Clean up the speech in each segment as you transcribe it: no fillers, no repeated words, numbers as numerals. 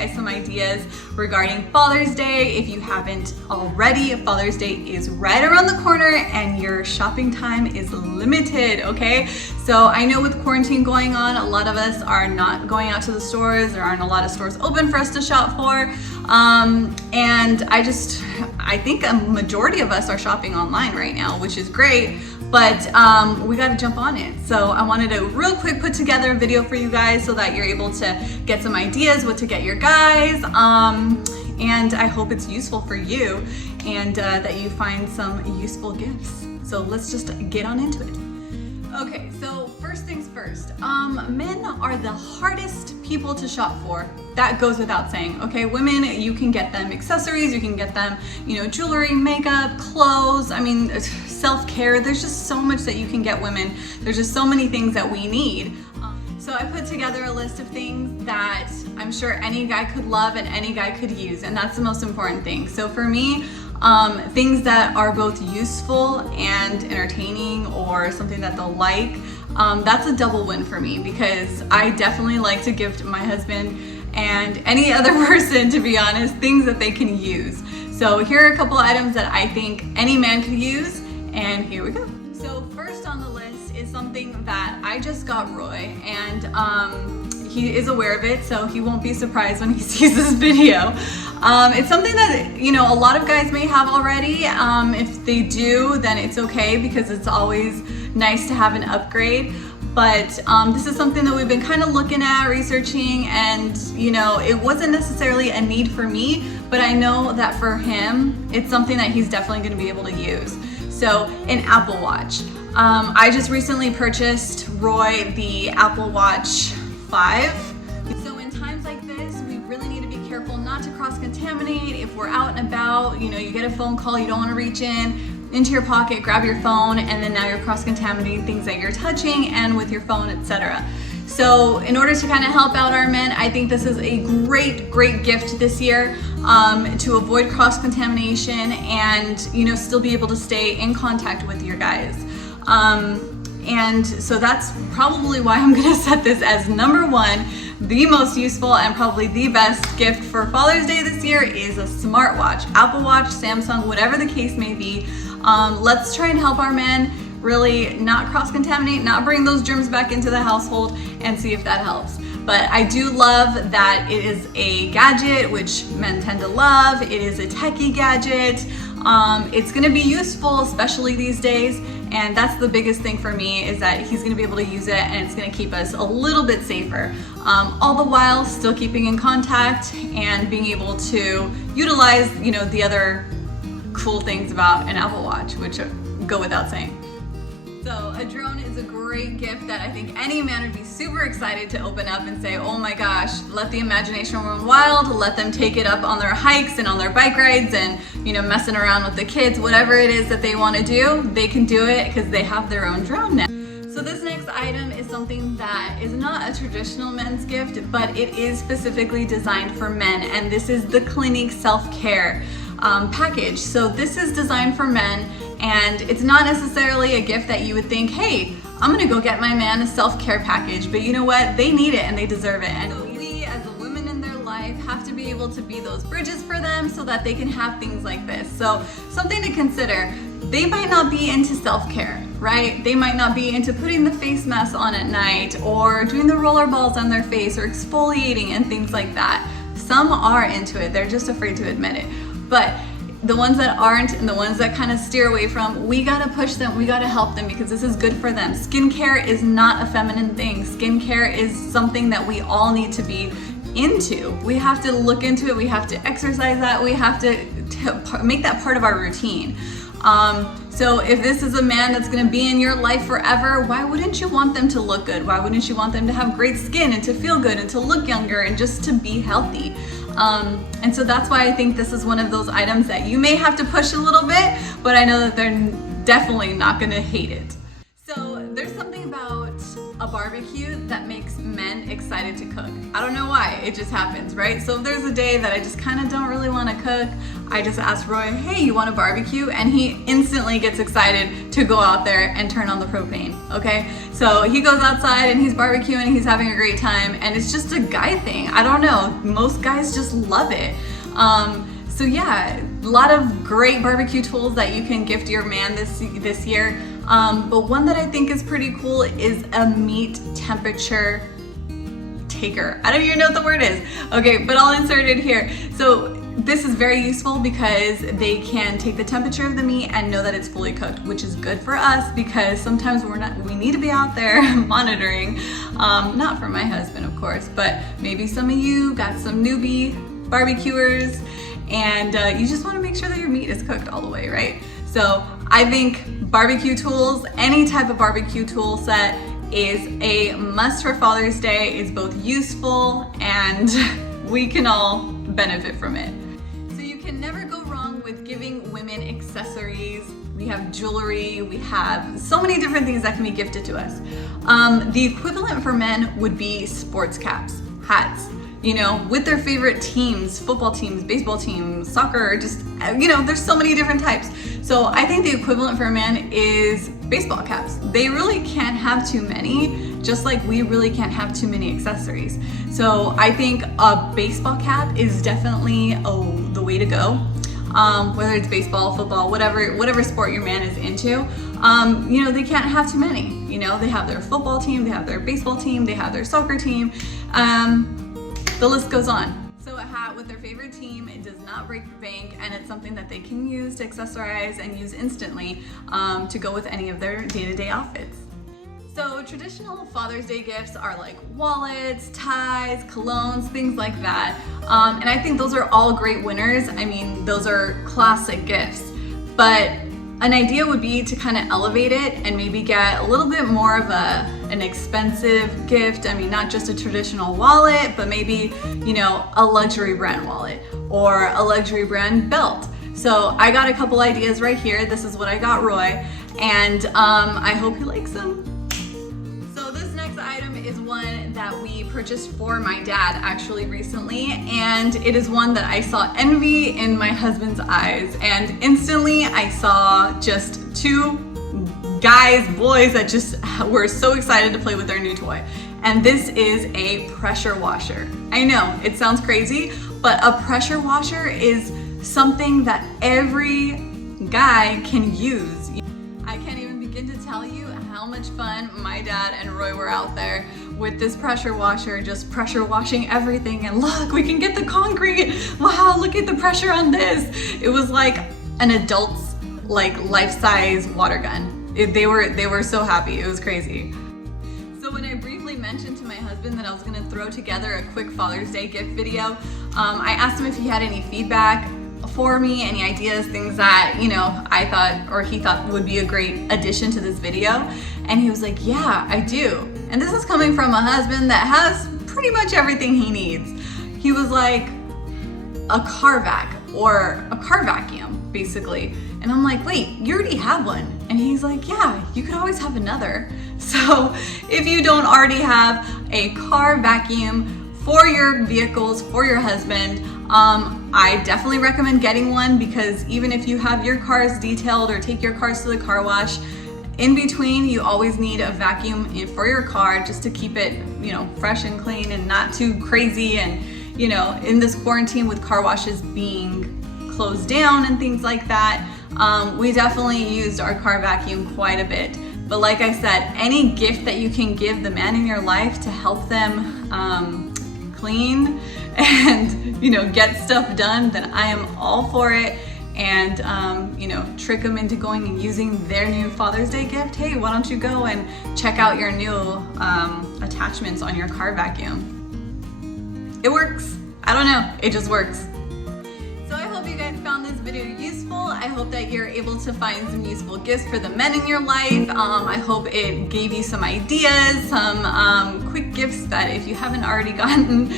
guys some ideas regarding Father's Day. If you haven't already, Father's Day is right around the corner and your shopping time is limited, okay? So I know with quarantine going on, a lot of us are not going out to the stores. There aren't a lot of stores open for us to shop for. And I think a majority of us are shopping online right now, which is great. But we got to jump on it. So I wanted to real quick put together a video for you guys so that you're able to get some ideas what to get your guys. And I hope it's useful for you and that you find some useful gifts. So let's just get on into it. Okay, so first things first, men are the hardest people to shop for. That goes without saying, okay? Women, you can get them accessories, you can get them, jewelry, makeup, clothes, self-care. There's just so much that you can get women. There's just so many things that we need. So I put together a list of things that I'm sure any guy could love and any guy could use, and that's the most important thing. So for me, things that are both useful and entertaining or something that they'll like, that's a double win for me because I definitely like to gift my husband and any other person, to be honest, things that they can use. So here are a couple items that I think any man could use, and here we go. So first on the list is something that I just got Roy, and he is aware of it, so he won't be surprised when he sees this video. It's something that, a lot of guys may have already. If they do, then it's okay because it's always nice to have an upgrade. But this is something that we've been kind of looking at, researching, and it wasn't necessarily a need for me, but I know that for him, it's something that he's definitely going to be able to use. So an Apple Watch. I just recently purchased Roy the Apple Watch 5. So in times like this, we really need to be careful not to cross-contaminate. If we're out and about, you get a phone call, you don't want to reach into your pocket, grab your phone, and then now you're cross-contaminating things that you're touching and with your phone, etc. So in order to kind of help out our men, I think this is a great gift this year to avoid cross-contamination and still be able to stay in contact with your guys. And so that's probably why I'm gonna set this as number one. The most useful and probably the best gift for Father's Day this year is a smartwatch, Apple Watch, Samsung, whatever the case may be. Let's try and help our men really not cross-contaminate, not bring those germs back into the household, and see if that helps. But I do love that it is a gadget, which men tend to love. It is a techie gadget. It's gonna be useful, especially these days. And that's the biggest thing for me, is that he's gonna be able to use it and it's gonna keep us a little bit safer. All the while still keeping in contact and being able to utilize, the other cool things about an Apple Watch, which go without saying. So a drone is a great gift that I think any man would be super excited to open up and say, oh my gosh, let the imagination run wild, let them take it up on their hikes and on their bike rides and, messing around with the kids, whatever it is that they want to do, they can do it because they have their own drone now. So this next item is something that is not a traditional men's gift, but it is specifically designed for men, and this is the Clinique self-care package. So this is designed for men, and it's not necessarily a gift that you would think, hey, I'm gonna go get my man a self-care package, but you know what? They need it and they deserve it. And we, as the women in their life, have to be able to be those bridges for them so that they can have things like this. So something to consider. They might not be into self-care, right? They might not be into putting the face mask on at night or doing the roller balls on their face or exfoliating and things like that. Some are into it, they're just afraid to admit it. But the ones that aren't and the ones that kind of steer away from, we gotta push them, we gotta help them because this is good for them. Skincare is not a feminine thing. Skincare is something that we all need to be into. We have to look into it, we have to exercise that, we have to make that part of our routine. So if this is a man that's gonna be in your life forever, why wouldn't you want them to look good? Why wouldn't you want them to have great skin and to feel good and to look younger and just to be healthy? And so that's why I think this is one of those items that you may have to push a little bit, but I know that they're definitely not gonna hate it. So there's something about a barbecue that makes men excited to cook. I don't know why, it just happens, right? So if there's a day that I just kind of don't really want to cook, I just ask Roy, hey, you want a barbecue? And he instantly gets excited to go out there and turn on the propane, okay? So he goes outside and he's barbecuing and he's having a great time, and it's just a guy thing. I don't know, most guys just love it. So yeah, a lot of great barbecue tools that you can gift your man this year. But one that I think is pretty cool is a meat temperature taker. I don't even know what the word is. Okay, but I'll insert it here. So this is very useful because they can take the temperature of the meat and know that it's fully cooked, which is good for us because sometimes we need to be out there monitoring. Not for my husband, of course, but maybe some of you got some newbie barbecuers and you just want to make sure that your meat is cooked all the way, right? So I think barbecue tools, any type of barbecue tool set is a must for Father's Day. It's both useful and we can all benefit from it. So you can never go wrong with giving women accessories. We have jewelry, we have so many different things that can be gifted to us. The equivalent for men would be sports caps, hats, you know, with their favorite teams, football teams, baseball teams, soccer, just, you know, there's so many different types. So I think the equivalent for a man is baseball caps. They really can't have too many, just like we really can't have too many accessories. So I think a baseball cap is definitely the way to go. Whether it's baseball, football, whatever sport your man is into, you know, they can't have too many. You know, they have their football team, they have their baseball team, they have their soccer team. The list goes on. So a hat with their favorite team, it does not break the bank, and it's something that they can use to accessorize and use instantly to go with any of their day-to-day outfits. So traditional Father's Day gifts are like wallets, ties, colognes, things like that. And I think those are all great winners. I mean, those are classic gifts. But an idea would be to kind of elevate it and maybe get a little bit more of an expensive gift. I mean, not just a traditional wallet, but maybe, you know, a luxury brand wallet or a luxury brand belt. So I got a couple ideas right here. This is what I got Roy, and I hope he likes them. So this next item is one that we purchased for my dad actually recently, and it is one that I saw envy in my husband's eyes, and instantly I saw just two boys that just were so excited to play with their new toy. And this is a pressure washer. I know, it sounds crazy, but a pressure washer is something that every guy can use. I can't even begin to tell you how much fun my dad and Roy were out there with this pressure washer, just pressure washing everything. And look, we can get the concrete. Wow, look at the pressure on this. It was like an adult's life-size water gun. They were so happy, it was crazy. So when I briefly mentioned to my husband that I was gonna throw together a quick Father's Day gift video, I asked him if he had any feedback for me, any ideas, things that, you know, I thought or he thought would be a great addition to this video. And he was like, yeah, I do. And this is coming from a husband that has pretty much everything he needs. He was like, a car vac or a car vacuum, basically. And I'm like, wait, you already have one. And he's like, yeah, you could always have another. So if you don't already have a car vacuum for your vehicles, for your husband, I definitely recommend getting one, because even if you have your cars detailed or take your cars to the car wash, in between you always need a vacuum for your car just to keep it, you know, fresh and clean and not too crazy. And, you know, in this quarantine with car washes being closed down and things like that, we definitely used our car vacuum quite a bit. But like I said, any gift that you can give the man in your life to help them clean and, you know, get stuff done, then I am all for it. And, you know, trick them into going and using their new Father's Day gift. Hey, why don't you go and check out your new attachments on your car vacuum? It works. I don't know, it just works. So I hope you guys found this video useful. I hope that you're able to find some useful gifts for the men in your life. I hope it gave you some ideas, some quick gifts that if you haven't already gotten,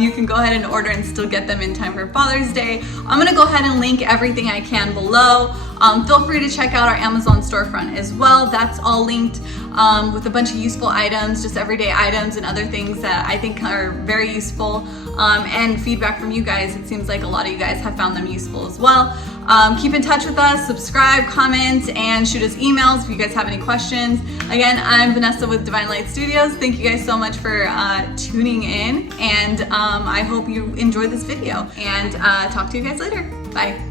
you can go ahead and order and still get them in time for Father's Day. I'm gonna go ahead and link everything I can below. Feel free to check out our Amazon storefront as well. That's all linked with a bunch of useful items, just everyday items and other things that I think are very useful, and feedback from you guys. It seems like a lot of you guys have found them useful as well. Keep in touch with us, subscribe, comment, and shoot us emails if you guys have any questions. Again, I'm Vanessa with Divine Light Studios. Thank you guys so much for tuning in, and I hope you enjoyed this video, and talk to you guys later. Bye.